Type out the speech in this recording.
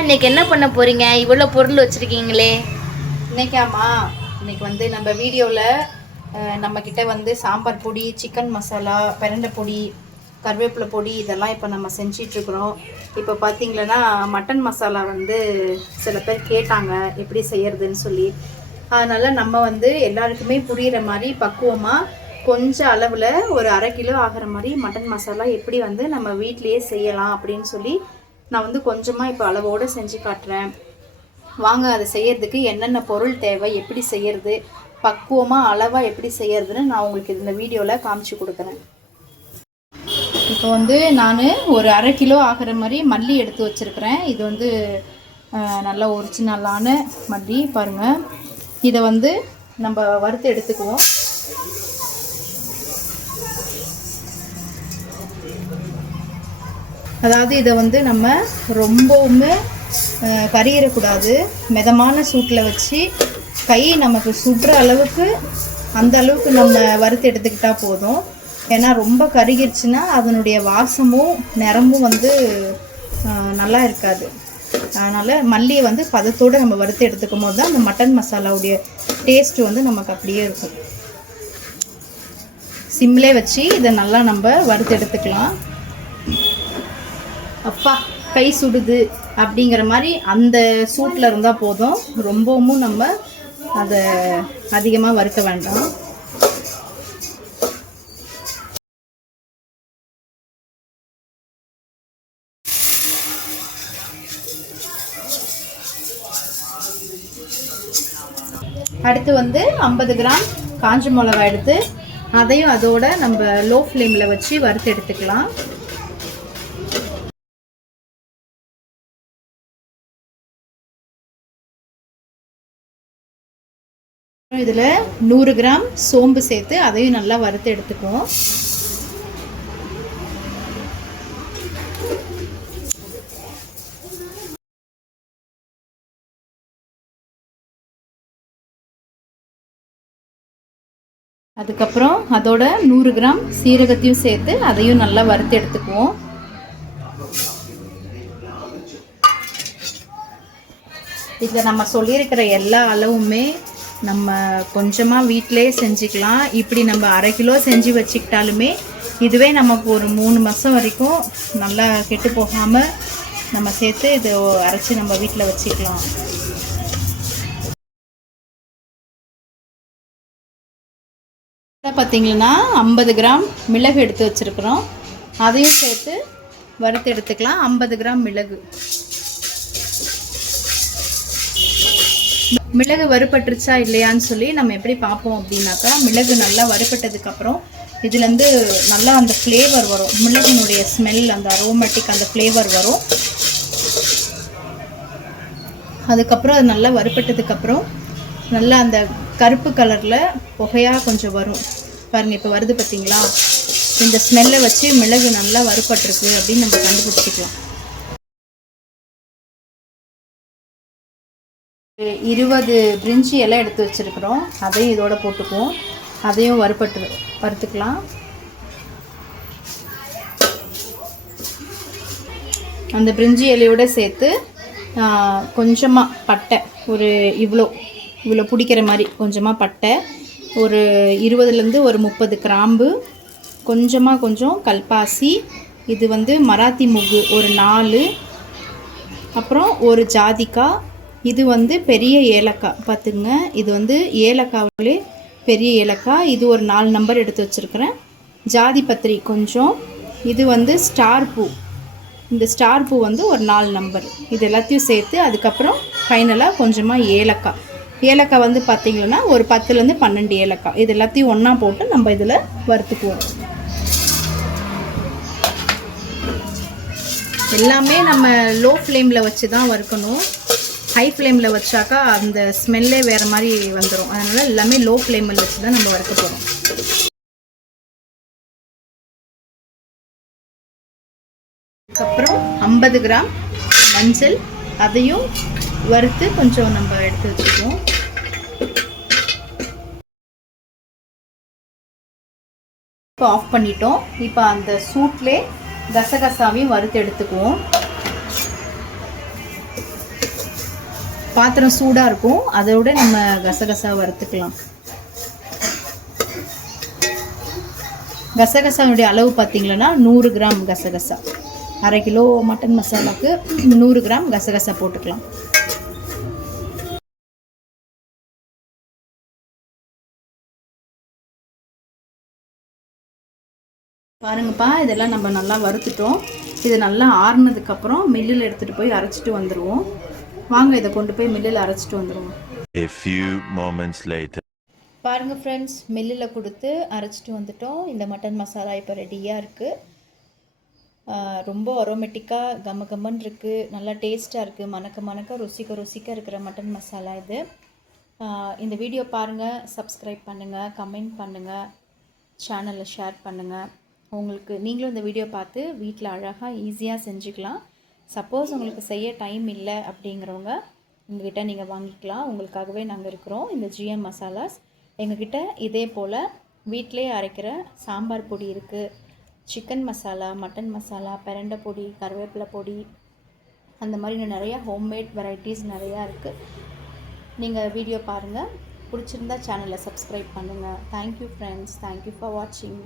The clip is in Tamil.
இன்னைக்கு என்ன பண்ண போறீங்க? இவ்வளோ பொருள் வச்சிருக்கீங்களே. இன்னைக்காமா இன்னைக்கு நம்ம வீடியோவில் நம்மக்கிட்ட சாம்பார் பொடி, சிக்கன் மசாலா, பிரண்டை பொடி, கருவேப்பிலை பொடி இதெல்லாம் இப்போ நம்ம செஞ்சிட்ருக்குறோம். இப்போ பார்த்தீங்களன்னா மட்டன் மசாலா சில பேர் கேட்டாங்க எப்படி செய்யறதுன்னு சொல்லி. அதனால் நம்ம எல்லாருக்குமே புரிகிற மாதிரி பக்குவமாக கொஞ்சம் அளவில் ஒரு 1/2 கிலோ ஆகிற மாதிரி மட்டன் மசாலா எப்படி நம்ம வீட்டிலையே செய்யலாம் அப்படின்னு சொல்லி நான் கொஞ்சமாக இப்போ அளவோடு செஞ்சு காட்டுறேன். வாங்க அதை செய்யறதுக்கு என்னென்ன பொருள் தேவை, எப்படி செய்யறது, பக்குவமாக அளவாக எப்படி செய்யறதுன்னு நான் உங்களுக்கு இந்த வீடியோவில் காமிச்சு கொடுக்குறேன். இப்போ நான் ஒரு 1/2 கிலோ ஆகிற மாதிரி மல்லி எடுத்து வச்சுருக்கிறேன். இது நல்லா ஒரிஜினலான மல்லி பாருங்கள். இதை நம்ம வறுத்து எடுத்துக்குவோம். அதாவது இதை நம்ம ரொம்பவுமே கறியிடக்கூடாது. மிதமான சூட்டில் வச்சு கை நமக்கு சுடுற அளவுக்கு அந்த அளவுக்கு நம்ம வறுத்து எடுத்துக்கிட்டால் போதும். ஏன்னா ரொம்ப கருகிருச்சுன்னா அதனுடைய வாசமும் நிறமும் நல்லா இருக்காது. அதனால் மல்லியை பதத்தோடு நம்ம வறுத்து எடுத்துக்கும் போது தான் அந்த மட்டன் மசாலாவுடைய டேஸ்ட்டு நமக்கு அப்படியே இருக்கும். சிம்லே வச்சு இதை நல்லா நம்ம வறுத்து எடுத்துக்கலாம். அப்பா கை சுடுது அப்படிங்கிற மாதிரி அந்த சூட்டில் இருந்தால் போதும். ரொம்பவும் நம்ம அதை அதிகமாக வறுக்க வேண்டாம். அடுத்து 50 கிராம் காஞ்ச மிளகா எடுத்து அதையும் அதோட நம்ம லோ ஃப்ளேமில் வச்சு வறுத்து எடுத்துக்கலாம். இதில் 100 கிராம் சோம்பு சேர்த்து அதையும் நல்லா வறுத்து எடுத்துக்குவோம். அதுக்கப்புறம் அதோட 100 கிராம் சீரகத்தையும் சேர்த்து அதையும் நல்லா வறுத்து எடுத்துக்குவோம். இதில் நம்ம சொல்லியிருக்கிற எல்லா அளவுமே நம்ம கொஞ்சமாக வீட்டிலே செஞ்சுக்கலாம். இப்படி நம்ம 1/2 கிலோ செஞ்சு வச்சுக்கிட்டாலுமே இதுவே நமக்கு ஒரு 3 மாதம் வரைக்கும் நல்லா கெட்டு போகாமல் நம்ம சேர்த்து இதை அரைச்சி நம்ம வீட்டில் வச்சுக்கலாம். பார்த்திங்கன்னா 50 கிராம் மிளகு எடுத்து வச்சுருக்குறோம். அதையும் சேர்த்து வறுத்து எடுத்துக்கலாம். 50 கிராம் மிளகு வறுபட்டுருச்சா இல்லையான்னு சொல்லி நம்ம எப்படி பார்ப்போம் அப்படின்னாக்கா, மிளகு நல்லா வறுபட்டதுக்கப்புறம் இதுலேருந்து நல்லா அந்த ஃப்ளேவர் வரும். மிளகுனுடைய ஸ்மெல், அந்த அரோமேட்டிக் அந்த ஃப்ளேவர் வரும். அதுக்கப்புறம் அது நல்லா வறுபட்டதுக்கப்புறம் நல்லா அந்த கருப்பு கலரில் புகையாக கொஞ்சம் வரும் பாருங்கள். இப்போ வருது பார்த்தீங்களா? இந்த ஸ்மெல்லை வச்சு மிளகு நல்லா வறுபட்டிருக்கு அப்படின்னு நம்ம கண்டுபிடிச்சிக்கலாம். 20 பிரிஞ்சி எல்லாம் எடுத்து வச்சுருக்குறோம். அதையும் இதோட போட்டுக்குவோம். அதையும் வறுத்துக்கலாம். அந்த பிரிஞ்சி இலையோடு சேர்த்து கொஞ்சமாக பட்டை, ஒரு இவ்வளோ பிடிக்கிற மாதிரி கொஞ்சமாக பட்டை, ஒரு 20லேருந்து ஒரு 30 கிராம்பு, கொஞ்சம் கல்பாசி, இது மராத்தி முகு ஒரு 4, அப்புறம் ஒரு ஜாதிக்காய், இது பெரிய ஏலக்காய் பார்த்துங்க. இது ஏலக்காவிலே பெரிய ஏலக்காய், இது ஒரு 4 நம்பர் எடுத்து வச்சுருக்கிறேன். ஜாதி பத்திரி கொஞ்சம், இது ஸ்டார் பூ, இந்த ஸ்டார் பூ ஒரு 4 நம்பர். இது எல்லாத்தையும் சேர்த்து அதுக்கப்புறம் ஃபைனலாக கொஞ்சமாக ஏலக்காய் பார்த்திங்கன்னா ஒரு 10லேருந்து 12 ஏலக்காய். இது எல்லாத்தையும் ஒன்றா போட்டு நம்ம இதில் வறுத்துக்குவோம். எல்லாமே நம்ம லோ ஃப்ளேமில் வச்சு தான் வறுக்கணும். ஹை ஃப்ளேமில் வச்சாக்கா அந்த ஸ்மெல்லே வேறு மாதிரி வந்துடும். அதனால் எல்லாமே லோ ஃப்ளேமில் வச்சு தான் நம்ம வறுக்க போகிறோம். அதுக்கப்புறம் 50 கிராம் மஞ்சள், அதையும் வறுத்து கொஞ்சம் நம்ம எடுத்து வச்சுக்குவோம். இப்போ ஆஃப் பண்ணிட்டோம். இப்போ அந்த சூட்லேயே கசகசாவையும் வறுத்து எடுத்துக்குவோம். பாத்திரம் சூடாக இருக்கும், அதோட நம்ம கசகசா வறுத்துக்கலாம். கசகசாவுடைய அளவு பார்த்தீங்கன்னா 100 கிராம் கசகசா. 1/2 கிலோ மட்டன் மசாலாவுக்கு 100 கிராம் கசகசா போட்டுக்கலாம். பாருங்கப்பா, இதெல்லாம் நம்ம நல்லா வறுத்துட்டோம். இது நல்லா ஆறுனதுக்கப்புறம் மில்லில் எடுத்துகிட்டு போய் அரைச்சிட்டு வந்துடுவோம். வாங்க இதை கொண்டு போய் மில்லில் அரைச்சிட்டு வந்துடுவோம். A few moments later. பாருங்கள் ஃப்ரெண்ட்ஸ், மில்லில் கொடுத்து அரைச்சிட்டு வந்துட்டோம். இந்த மட்டன் மசாலா இப்போ ரெடியாக இருக்குது. ரொம்ப அரோமேட்டிக்காக கம்மன்னு இருக்குது, நல்லா டேஸ்ட்டாக இருக்குது, மணக்க ருசிக்க இருக்கிற மட்டன் மசாலா இது. இந்த வீடியோ பாருங்கள், சப்ஸ்கிரைப் பண்ணுங்கள், கமெண்ட் பண்ணுங்கள், சேனலை ஷேர் பண்ணுங்கள். உங்களுக்கு நீங்களும் இந்த வீடியோ பார்த்து வீட்டில் அழகாக ஈஸியாக செஞ்சுக்கலாம். சப்போஸ் உங்களுக்கு செய்ய டைம் இல்லை அப்படிங்கிறவங்க எங்ககிட்ட நீங்கள் வாங்கிக்கலாம். உங்களுக்காகவே நாங்கள் இருக்கிறோம். இந்த GM மசாலாஸ் எங்ககிட்ட இதே போல் வீட்டிலே அரைக்கிற சாம்பார் பொடி இருக்குது, சிக்கன் மசாலா, மட்டன் மசாலா, பிரண்டை பொடி, கருவேப்பிலை பொடி, அந்த மாதிரி நிறையா ஹோம்மேட் வெரைட்டிஸ் நிறையா இருக்குது. நீங்கள் வீடியோ பாருங்கள், பிடிச்சிருந்தா சேனலை சப்ஸ்கிரைப் பண்ணுங்கள். தேங்க்யூ ஃப்ரெண்ட்ஸ், தேங்க்யூ ஃபார் வாட்சிங்.